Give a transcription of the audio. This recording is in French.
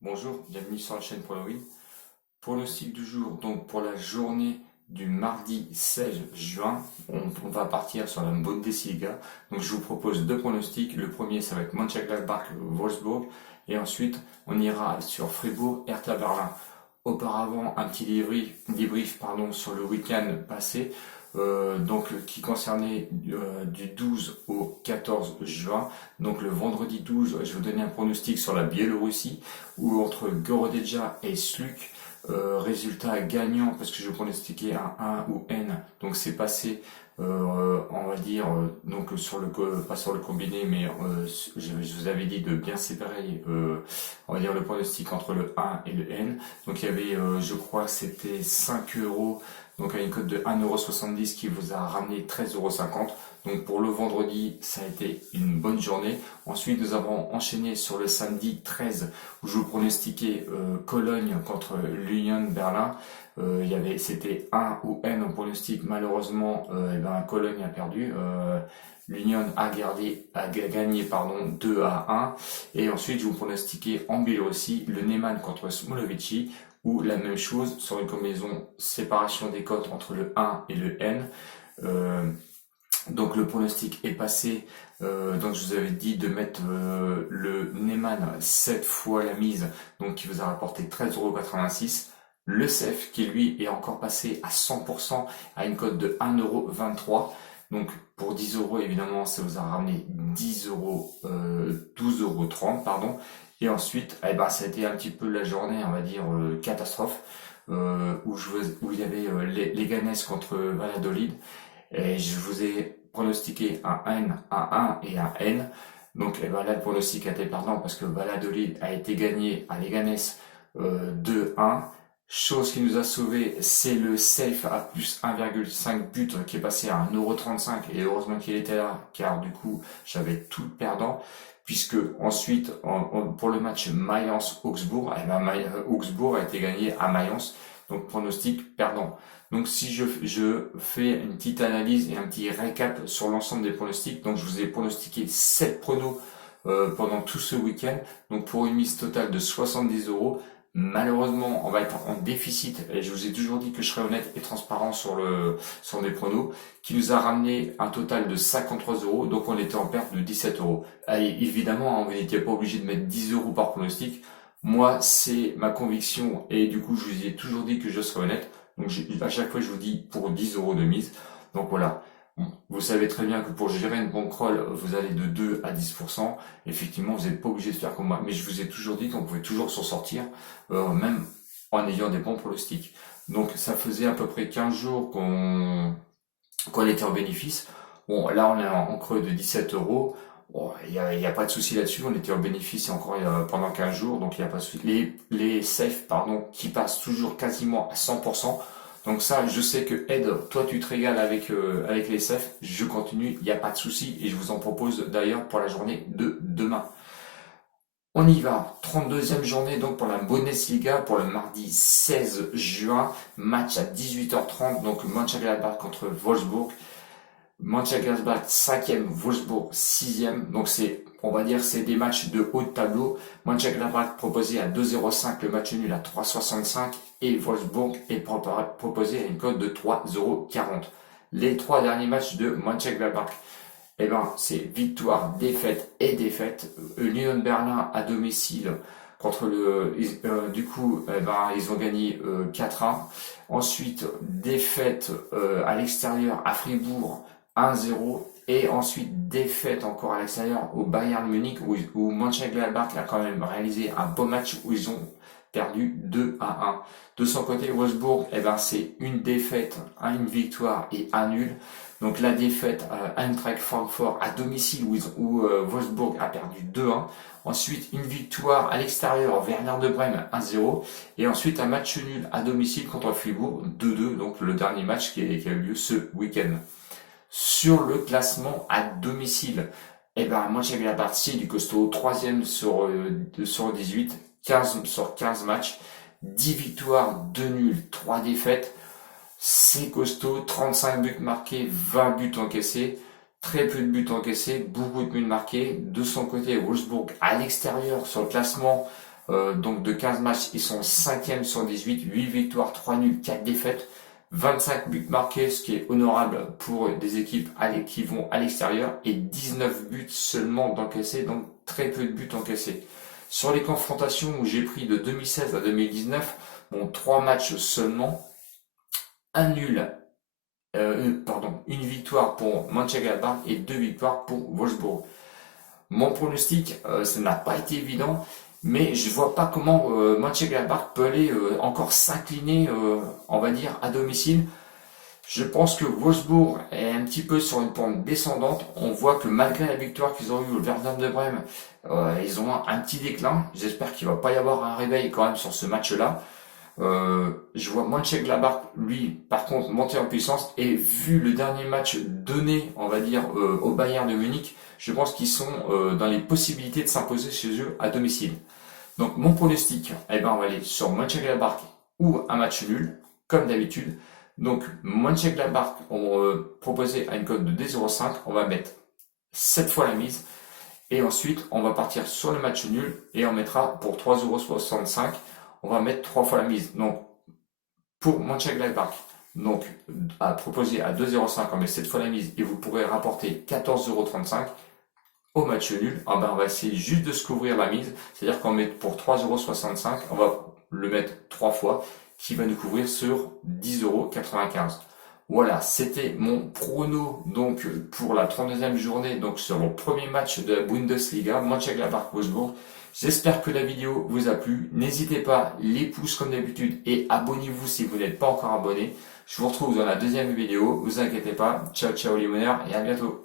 Bonjour, bienvenue sur la chaîne pour le win. Pronostic du jour, donc pour la journée du mardi 16 juin, on va partir sur la Bundesliga. Donc je vous propose deux pronostics. Le premier, ça va être Mönchengladbach-Wolfsburg. Et ensuite, on ira sur Fribourg-Hertha Berlin. Auparavant, un petit débrief sur le week-end passé, qui concernait du 12 au 14 juin. Donc le vendredi 12, je vais vous donner un pronostic sur la Biélorussie, où entre Gorodeja et Sluk, résultat gagnant, parce que je pronostiquais un 1 ou N, donc c'est passé, on va dire, donc sur pas sur le combiné, mais je vous avais dit de bien séparer, on va dire, le pronostic entre le 1 et le N. Donc il y avait, je crois que c'était 5 euros, donc à une cote de 1,70 € qui vous a ramené 13,50 €. Donc pour le vendredi, ça a été une bonne journée. Ensuite, nous avons enchaîné sur le samedi 13, où je vous pronostiquais Cologne contre l'Union Berlin. C'était 1 ou N en pronostic. Malheureusement, Cologne a perdu. L'Union a gagné 2-1. Et ensuite, je vous pronostiquais en Biélorussie le Neman contre Smolovici, ou la même chose sur une combinaison séparation des cotes entre le 1 et le N. Donc le pronostic est passé. Donc je vous avais dit de mettre le Neyman 7 fois la mise, donc qui vous a rapporté 13,86 €. Le CEF qui lui est encore passé à 100% à une cote de 1,23 €. Donc pour 10 € évidemment ça vous a ramené 12,30 €, pardon. Et ensuite ça a été un petit peu la journée, on va dire, catastrophe, où il y avait les Ganes contre Valladolid. Et je vous ai pronostiqué un N, un 1 et un N. Donc là, le pronostic a été perdant parce que Valladolid a été gagné à Leganés 2-1. Chose qui nous a sauvé, c'est le safe à plus 1,5 but qui est passé à 1,35 €. Et heureusement qu'il était là, car du coup, j'avais tout perdant. Puisque ensuite, pour le match Mayence-Augsbourg, Augsbourg a été gagné à Mayence. Donc pronostic perdant. Donc si je fais une petite analyse et un petit récap sur l'ensemble des pronostics, donc je vous ai pronostiqué 7 pronos pendant tout ce week-end, donc pour une mise totale de 70 €. Malheureusement, on va être en déficit, et je vous ai toujours dit que je serais honnête et transparent sur les pronos, qui nous a ramené un total de 53 €, donc on était en perte de 17 €. Allez, évidemment, vous n'étiez pas obligé de mettre 10 € par pronostic. Moi, c'est ma conviction, et du coup, je vous ai toujours dit que je serais honnête. Donc à chaque fois, je vous dis pour 10 € de mise. Donc voilà. Bon, vous savez très bien que pour gérer une bankroll, vous allez de 2 à 10%. Effectivement, vous n'êtes pas obligé de faire comme moi. Mais je vous ai toujours dit qu'on pouvait toujours s'en sortir, même en ayant des bons pronostics. Donc ça faisait à peu près 15 jours qu'on était en bénéfice. Bon, là, on est en creux de 17 €. Bon, il n'y a pas de souci là-dessus, on était en bénéfice encore pendant 15 jours, donc il n'y a pas de souci. Les safes, qui passent toujours quasiment à 100%. Donc ça, je sais que Ed, toi tu te régales avec les safes, je continue, il n'y a pas de souci, et je vous en propose d'ailleurs pour la journée de demain. On y va, 32e journée donc pour la Bundesliga, pour le mardi 16 juin, match à 18h30, donc Mönchengladbach contre Wolfsburg. Mönchengladbach 5e, Wolfsburg 6e, donc on va dire c'est des matchs de haut de tableau. Mönchengladbach proposé à 2,05, le match nul à 3,65, et Wolfsburg est proposé à une cote de 3,40 €. Les trois derniers matchs de Mönchengladbach, c'est victoire, défaite et défaite. L'Union Berlin à domicile contre ils ont gagné 4-1. Ensuite, défaite à l'extérieur à Fribourg 1-0. Et ensuite, défaite encore à l'extérieur au Bayern Munich, où Mönchengladbach a quand même réalisé un beau match où ils ont perdu 2-1. De son côté, Wolfsburg, c'est une défaite, une victoire et un nul. Donc la défaite à Eintracht Francfort à domicile, où Wolfsburg a perdu 2-1. Ensuite, une victoire à l'extérieur, Werder de Brême 1-0. Et ensuite, un match nul à domicile contre Fribourg 2-2, donc le dernier match qui a eu lieu ce week-end. Sur le classement à domicile, Mönchengladbach, c'est du costaud, 3e sur 18, 15 sur 15 matchs, 10 victoires, 2 nuls, 3 défaites. C'est costaud, 35 buts marqués, 20 buts encaissés, très peu de buts encaissés, beaucoup de buts marqués. De son côté, Wolfsburg à l'extérieur sur le classement, Donc de 15 matchs, ils sont 5e sur 18, 8 victoires, 3 nuls, 4 défaites, 25 buts marqués, ce qui est honorable pour des équipes qui vont à l'extérieur, et 19 buts seulement d'encaissés, donc très peu de buts encaissés. Sur les confrontations où j'ai pris de 2016 à 2019, bon, 3 matchs seulement, un nul, une victoire pour Mönchengladbach et 2 victoires pour Wolfsburg. Mon pronostic, ça n'a pas été évident, mais je vois pas comment Mönchengladbach peut aller encore s'incliner, on va dire, à domicile. Je pense que Wolfsburg est un petit peu sur une pente descendante. On voit que malgré la victoire qu'ils ont eue au Werder de Brême, ils ont un petit déclin. J'espère qu'il ne va pas y avoir un réveil quand même sur ce match-là. Je vois Mönchengladbach, lui, par contre, monter en puissance. Et vu le dernier match donné, on va dire, au Bayern de Munich, je pense qu'ils sont dans les possibilités de s'imposer chez eux à domicile. Donc mon pronostic, eh ben, on va aller sur Mönchengladbach ou un match nul, comme d'habitude. Donc Mönchengladbach, on proposait à une cote de 2,05, on va mettre 7 fois la mise. Et ensuite, on va partir sur le match nul et on mettra pour 3,65 €, on va mettre 3 fois la mise. Donc pour Mönchengladbach, donc à proposer à 2,05, on met 7 fois la mise et vous pourrez rapporter 14,35 € au match nul. Ah ben, on va essayer juste de se couvrir la mise, c'est-à-dire qu'on met pour 3,65 €, on va le mettre 3 fois, qui va nous couvrir sur 10,95 €. Voilà, c'était mon prono donc pour la 32e journée, donc sur le premier match de la Bundesliga, Mönchengladbach-Wolfsburg. J'espère que la vidéo vous a plu. N'hésitez pas, les pouces comme d'habitude, et abonnez-vous si vous n'êtes pas encore abonné. Je vous retrouve dans la deuxième vidéo, vous inquiétez pas. Ciao ciao les meneurs et à bientôt.